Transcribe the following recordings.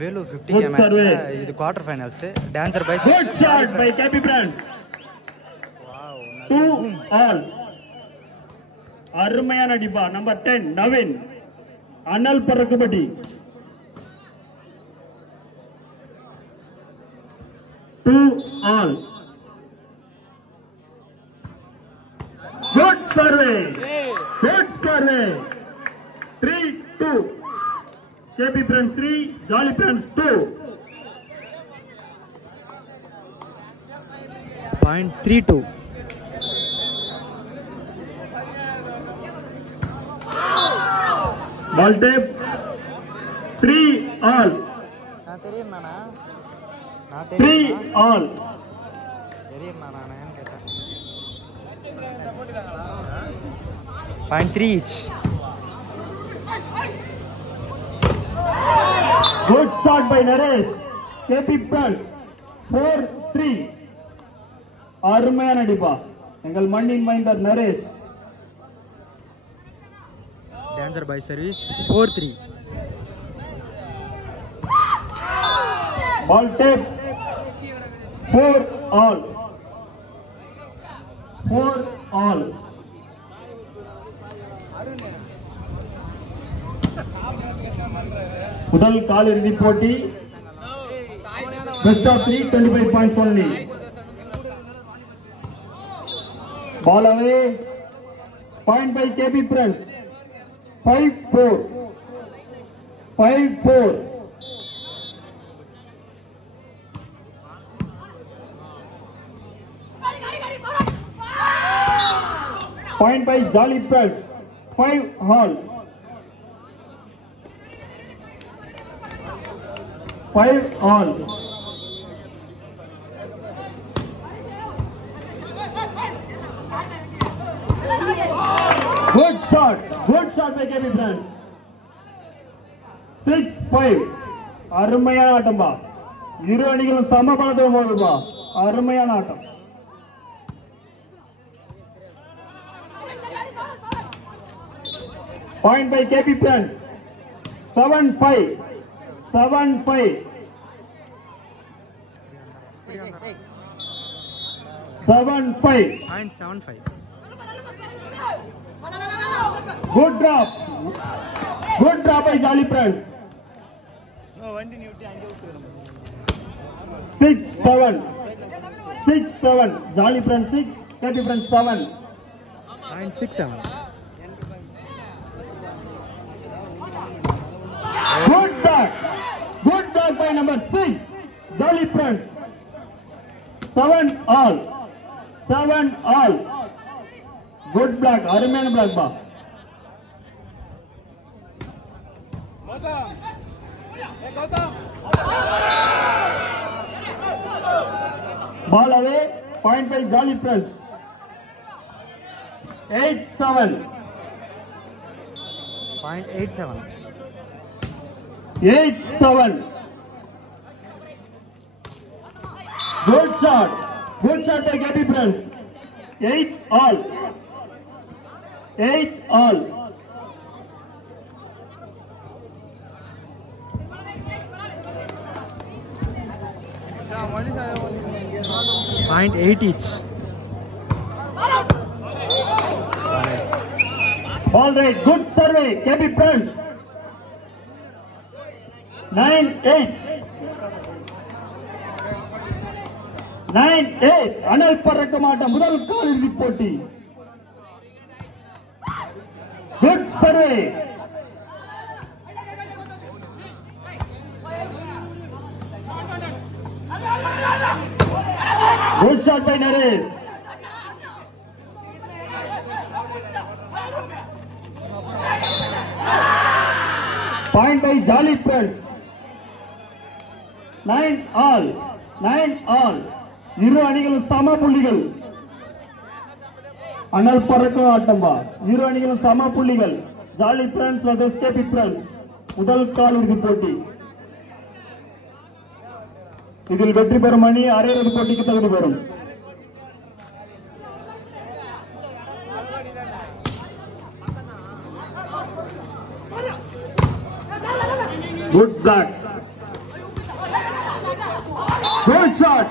Vellore 50K match இது quarter finals. டான்சர் by good shot by KP Friends. Wow 2 all. அருமையான அடிப்பா. நம்பர் 10 நவீன் அனல் பறக்குபடி. 2 ஆல். Good serve. Good serve. 3-2. KP Friends 3 Jolly Friends 2. .32. Ball tape 3 all. நான் தெரியும் நானா 3 all. தெரியும் நானே கேட்டேன். .3 each. Good shot by Naresh. KP Prank 4-3. அருமையான அடிப்பா. எங்கள் மண்ணின் மைந்தர் நரேஷ். டான்சர் by service 4-3. Ball tape 4 all. 4 all. முதல் காலிறுதி போட்டி. Best of 3 25 points only. Ball away. Point by KB Prince. 5-4. 5-4. Point by Jolly Prince. 5 all. 5 all. Good shot by KB Prince. 6-5. அருமையான ஆட்டம்பா. இரு அணிகளும் சமபலத்தோடு மோதுபா. அருமையான ஆட்டம். Point by KB Prince. 7-5. 7-5. 7-5. .75. Good drop. Good drop by Jolly Prince. 6-7. 6-7. Jolly Prince 6. KB Prince 7. .67. Good back. Good back by number 6. Jolly Prince. 7 all. 7 all. Good block. அருமையான block பா. Ball away. Point by Jolly Prince. 8-7. .87. 8-7. Good shot. Good shot by KB Prince. 8 all. 8 all. .8 each. All right. Good survey. KB Prince. 9-8. 9-8. அனல் பறக்க மாட்ட முதல் காலிறுதி போட்டி. Good survey. Good shot by Naresh. Point by Jolly Prince. 9 all. 9 all. இரு அணிகளும் சம புள்ளிகள். அனல் பறக்கும் ஆட்டம்பா. இரு அணிகளும் சம புள்ளிகள். Jolly Prince vs KB Prince. முதல் காலிறுதி போட்டி. இதில் வெற்றி பெறும் அணி அரையிறுதி போட்டிக்கு தகுதி பெறும். Good block. Good shot.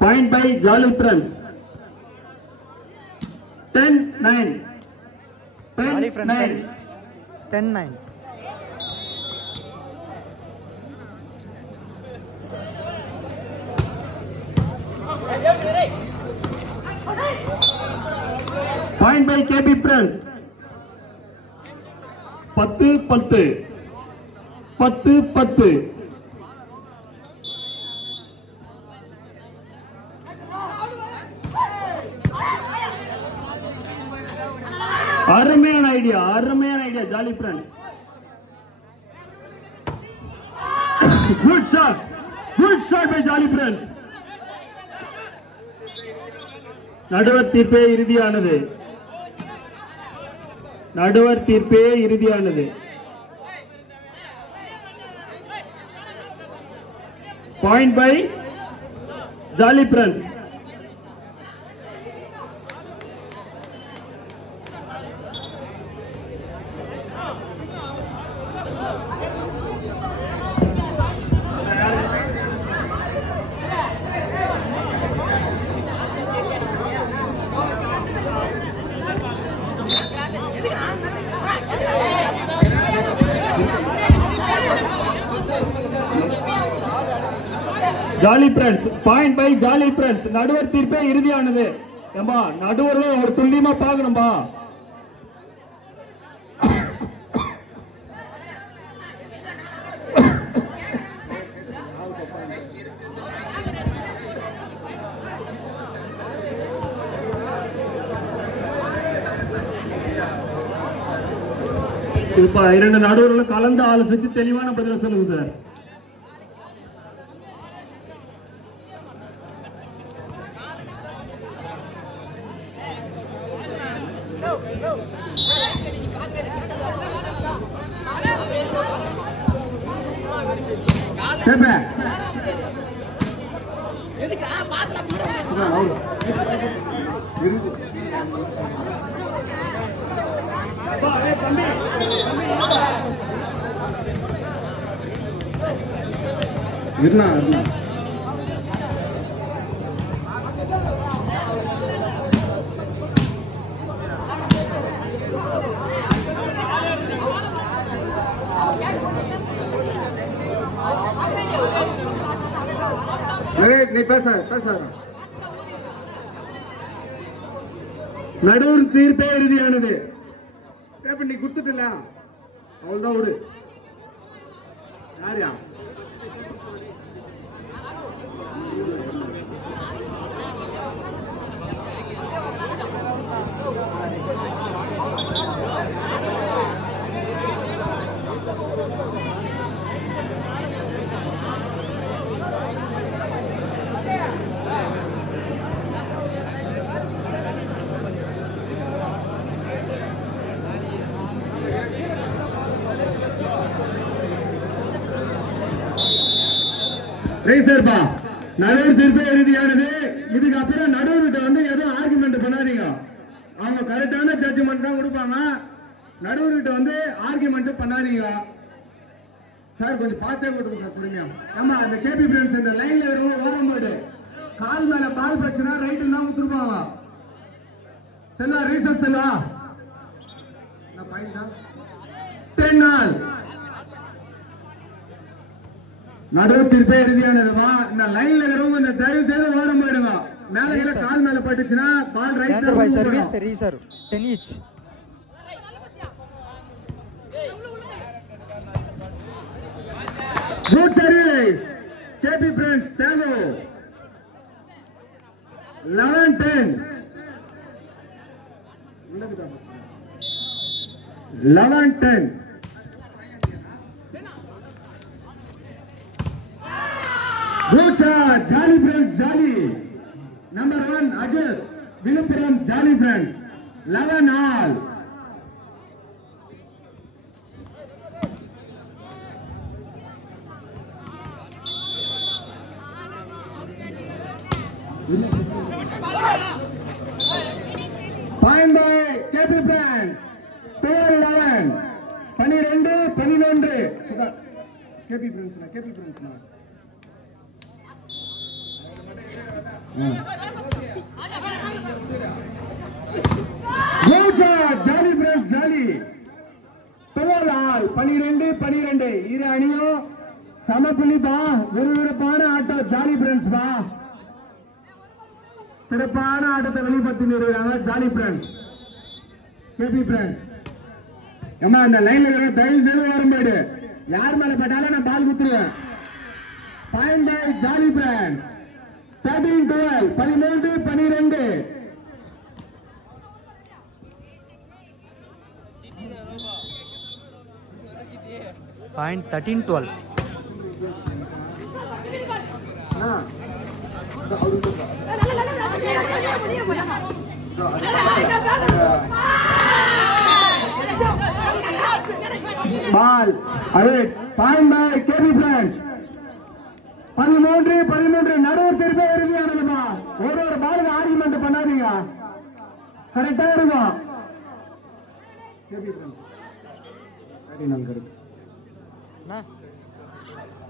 Point by Jolly Friends. 10-9. Jolly Friends 10-9. 10-9. Point by KB Friends. 10-10. 10-10. அருமையான idea Jolly Friends. Good shot by jolly Friends. நடுவர் தீர்ப்பே இறுதியானது. Point by jolly friends. Jolly Friends. Point by jolly Friends. நடுவர் தீர்ப்பே இறுதியானது. ஏம்பா நடுவர்ல ஒரு துல்லியமா பாக்கணும்பா. இப்ப இரண்டு நடுவர்களும் கலந்து ஆலோசிச்சு தெளிவான பதில சொல்லுங்க சார். நீ பேச நடுவர் தீர்ப்பே இறுதியானது. நீ குடுத்துட்டல அவ்வளவுதான் விடு. யாரியா சரிப்பா. நடுவர் தீர்ப்பே இறுதியானது. இதுக்கு அப்புறம் நடுவர்கிட்ட வந்து எதுவும் ஆர்குமெண்ட் பண்ணாதீங்க. அவங்க கரெக்டான ஜட்ஜ்மெண்ட் தான் கொடுப்பாங்க. நடுவர்கிட்ட வந்து ஆர்குமெண்ட் பண்ணாதீங்க சார். கொஞ்சம் பார்த்தே கொடுங்க சார் பொறுமையா. ஆமா அந்த கேபி ஃப்ரெண்ட்ஸ் இந்த லைன்ல வரவங்க ஓரம் போடு. கால் மேல பால் பிரச்சனை ரைட்டு தான் கொடுத்துருப்பாங்க. செல்வா ரீசன் செல்வா நான் பாயிண்ட் தான் 10 நாள். நடுவர் தீர்ப்பே இறுதியானதுமா. இந்த லைன்ல இருக்கிறவங்க இந்த தயவு செய்து ஓரம் போயிடுங்க. மேல கீழ கால் மேல பட்டுச்சுன்னா ball right Answer by service reserve 10 each. Good service KP Friends. Thank you. 11-10. 11-10. Good shot. Jolly Friends. Jolly. Number 1 Ajit. Viluppuram Jolly Friends. 11 all. Point by KP Friends. 12-11. 12-11. KP ஃப்ரெண்ட்ஸ்னா ஜாலி ஃப்ரெண்ட்ஸ் ஜாலி 12 இரு அணியும் சமப்புள்ளிப்பா. விறுவிறுப்பான ஆட்டம் jolly friends பா. சிறப்பான ஆட்டத்தை வெளிப்படுத்தி நிறுவனாங்க jolly Friends. KP friends ஏமா அந்த லைன்ல இருக்கிற தயவு செய்து வரும் போயிடு. யார் மேல பட்டாலும் நான் பால் குத்துருவேன். Point by jolly friends 13-12 13-12. Point 13-12. Ball அது பாயிண்ட் பை கேபி ஃப்ரெண்ட்ஸ் 13-13. நடுவர் திருப்பி இறுதியானதுமா. ஒரு பாலுக்கு ஆர்குமெண்ட் பண்ணாதீங்க. கரெக்டா இருக்கும்.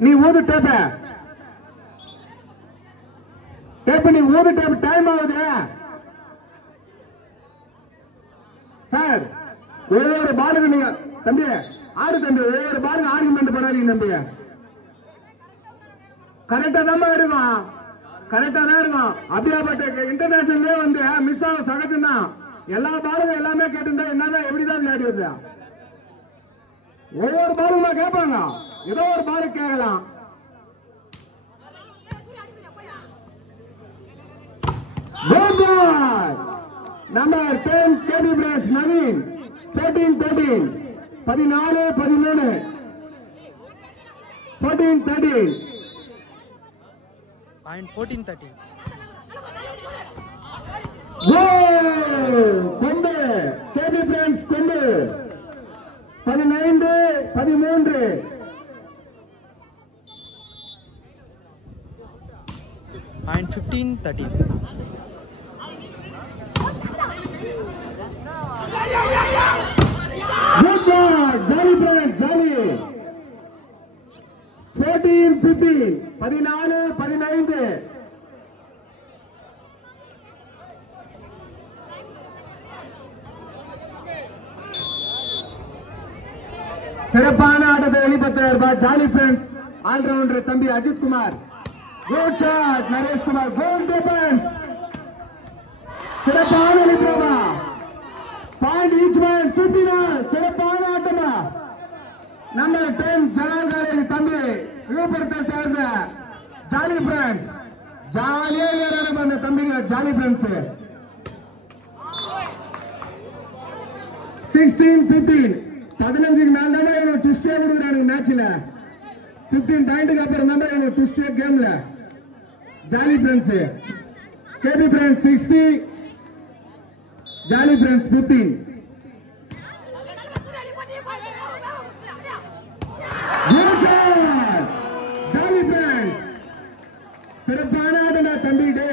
நீ ஊது டேப் நீ ஊது டேப். டைம் ஆகுது சார். ஒவ்வொரு பாலுக்கு நீங்க தம்பி ஆடு தம்பி. ஒவ்வொரு பாலுக்கு ஆர்குமெண்ட் பண்ணாதீங்க தம்பி. கரெக்டா தான் இருக்கும். கரெக்டா தான் இருக்கும். அப்படியாப்பட்ட இன்டர்நேஷனல்லே வந்து மிஸ் ஆக சகஜம் தான். எல்லா பாலுக்கும் எல்லாமே கேட்டிருந்தா என்னதான் எப்படிதான் விளையாடி வருது. ஒவ்வொரு பாலுமா கேட்பாங்க. ஏதோ ஒரு பாலு கேட்கலாம். Number 10 KP Friends Naveen 14-13 14-13 14-13. Point 14-13. கொண்டு கேபி ஃப்ரெண்ட்ஸ் கொண்டு 15-13. பாயிண்ட் 15-13. Jolly friends Jolly 14-15 14-15. சிறப்பான ஆட்டத்தை வெளிப்படுத்துவார் ஜாலி ஃப்ரெண்ட்ஸ் ஆல்ரவுண்டர் தம்பி Ajith Kumar. Good shot Naresh Kumar. Good defence. சிறப்பான வெளிப்படுமா. Point each man 59. சிறப்பான ஆட்டமா. நம்பர் 10 ஜனல் காலேஜ் தம்பி விழுப்புரத்தை சேர்ந்த ஜாலி ஃப்ரெண்ட்ஸ். ஜாலியா ஏறான அந்த தம்பிங்க ஜாலி ஃப்ரெண்ட்ஸ். 16-15. 15க்கு மேல தான் இவங்க ட்விஸ்டே கொடுக்குறாங்க மேட்ச்ல. 15 பாயிண்ட்க்கு அப்புறம் தான் இவங்க ட்விஸ்டே கேம்ல. Jolly Friends KP Friends 60 Jolly Friends 15. Jolly Friends சிறப்பான ஆட்டடா தம்பி. டே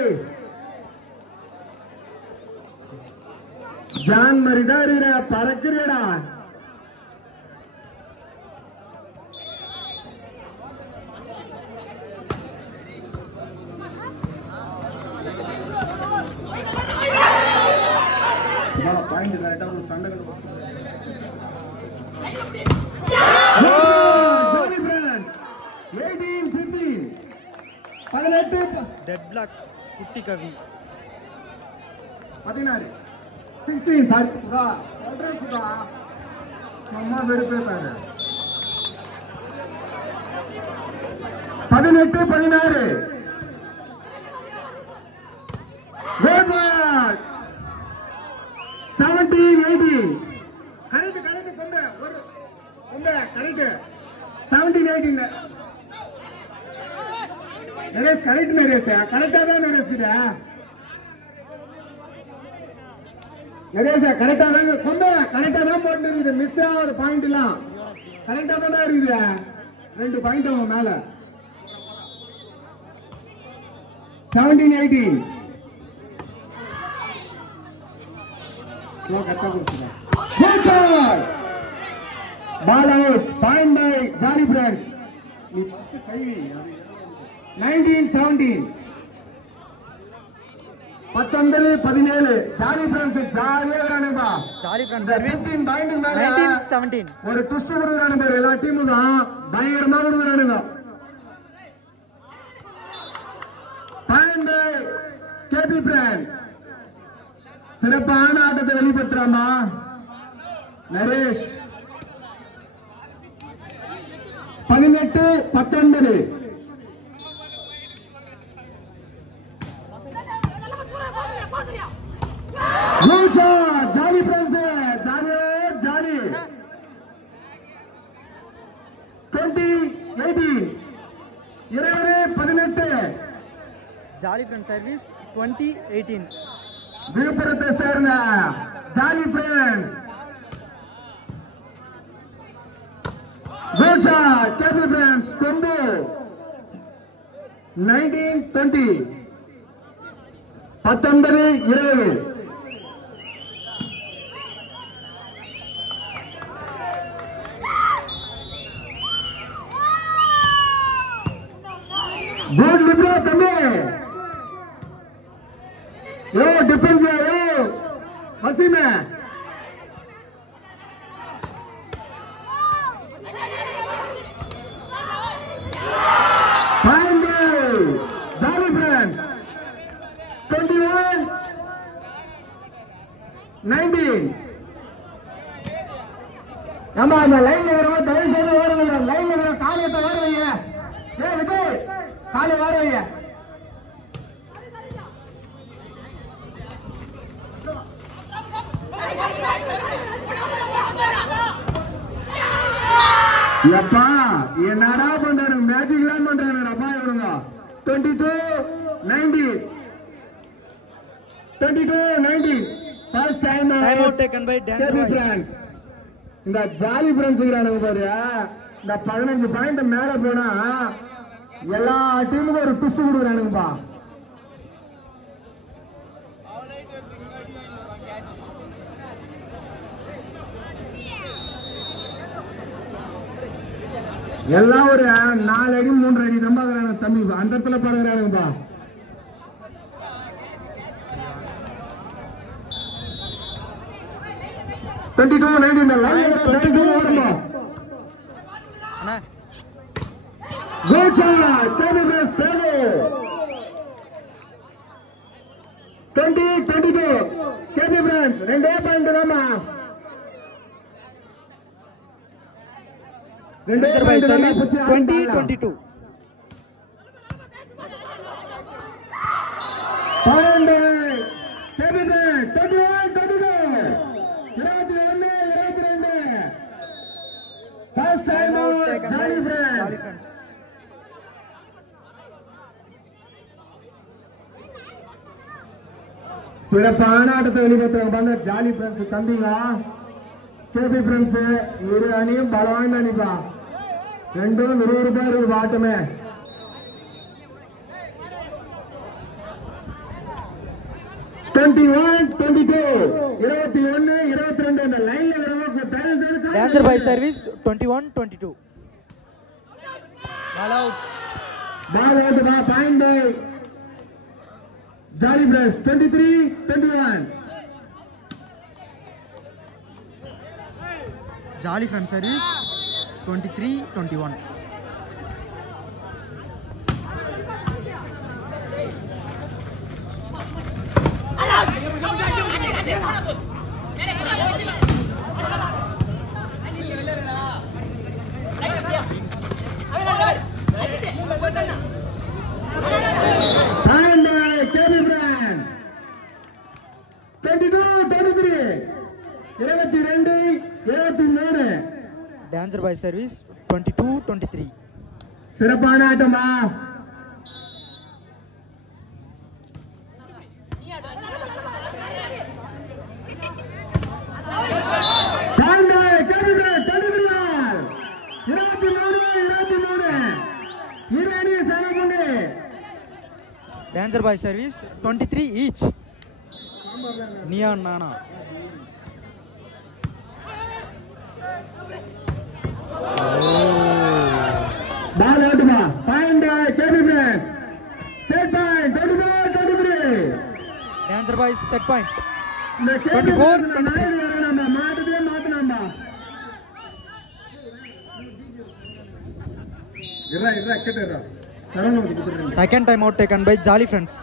ஜான் மரிதா இருக்கிற பறக்கிறடா. பாயிண்ட் கரெக்டா ஒரு சண்டை ஜாலி ஃப்ரெண்ட்ஸ் 18-15 18. டெட் பிளாக் குட்டி கவி 16 16. சாரி சுதா சொல்றேன் சுதா அம்மா வெறுப்பேத்தாங்க. 18-16. குட் பால் 17-18. கரெக்ட் கொண்டு ஒரு கொண்டு கரெக்ட் 17-18. நரேஷ் கரெக்ட் நரேஷ் கரெக்டா தான் நரேஷ் கிட்ட நரேஷ் கரெக்டா தாங்க கொண்டு கரெக்டா தான் போட்டு இருக்குது. மிஸ் ஆகாத பாயிண்ட் எல்லாம் கரெக்டா தான் இருக்குது. 2 பாயிண்ட் அவங்க மேல 17-18. Ball out. Point by Jolly Friends. 19-17 19-17 jolly friends ஜாலியா இருக்கானுங்க. ஜாலி ஃப்ரெண்ட்ஸ் சர்வீஸ் 19-17 ஒரு ட்விஸ்ட் கொடுக்குறானுங்க. எல்லா டீமும் தான் பயங்கரமா கொடுக்குறானுங்க. பாயிண்ட் கேபி பிராண்ட் சிறப்பான ஆட்டத்தை வெளிப்படுத்துறாமா நரேஷ். 18-19 jolly friends jolly jolly 20-18 20-18 jolly friends service 20-18 விழுப்புரத்தை சேர்ந்த ஜாலி பிரான்ஸ் கோச்சா கேபி பிரான்ஸ் கொம்பு 19-20 19-20 गुड लिब्रो तम्बे यो डिफेंस यो हसीम है फाइंड जाली फ्रेंड्स 21-19 நம்ம அந்த லைன்ல வரவங்க தயவு செய்து ஓடுங்க. லைன்ல வர காலியத்தை ஓட வைங்க. ஏ விஜய் காலி ஓட வைங்க. எப்பா என்னடா பண்றாரு மேஜிக் எல்லாம் பண்றாரு அப்பா இவனுங்க. 22-19 22-19 first time out taken by Dancer Boys. இந்த ஜாலி ஃப்ரெண்ட்ஸ் இருக்கிறானுங்க பாரு. இந்த 15 பாயிண்ட் மேல போனா எல்லா டீமுக்கும் ஒரு ட்விஸ்ட் கொடுக்குறானுங்கப்பா. எல்லாம் ஒரு 4 அடி 3 அடி நம்பாக்குறாங்க தம்பி. அந்த இடத்துல பாடுறானுங்கப்பா. அண்ணா 20-22 கேபி பிரான்ஸ் 2 பாயிண்ட் தாமா. 2 பாயிண்ட் தாமா. 20-22 point KP Friends 21-22 21-22 first time Jolly Friends. சிறப்பான ஆட்டத்தை வெளிப்படுத்துறாங்க ஜாலி ஃப்ரெண்ட்ஸ் தம்பிங்க. கேபி ஃப்ரெண்ட்ஸ் இரு அணியும் பலம் வாய்ந்த அணிப்பா. ரெண்டும் விறுவிறுப்பா இருக்குது ஆட்டமே. Dancer Boys service 21-22 ball out ba point by Jolly Press 23-21 Jolly Friends service 23-21 Dancer Boys service 22-23 சிறப்பான ஆட்டமா. Dancer Boys service 23 each. Neon Nana. Ball Dancer boys set point. இந்த 24, 24 நம்ம மாட்டதே மாத்தனாம்பா. இருடா கேட்டேடா. Second time out taken by Jolly Friends.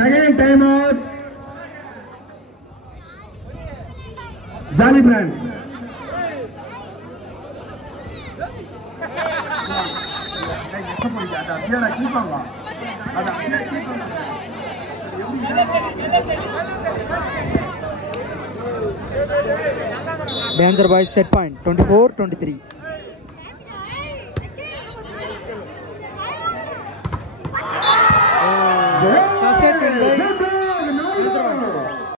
Second time out. Jolly Friends. Dancer boys set point 24-23.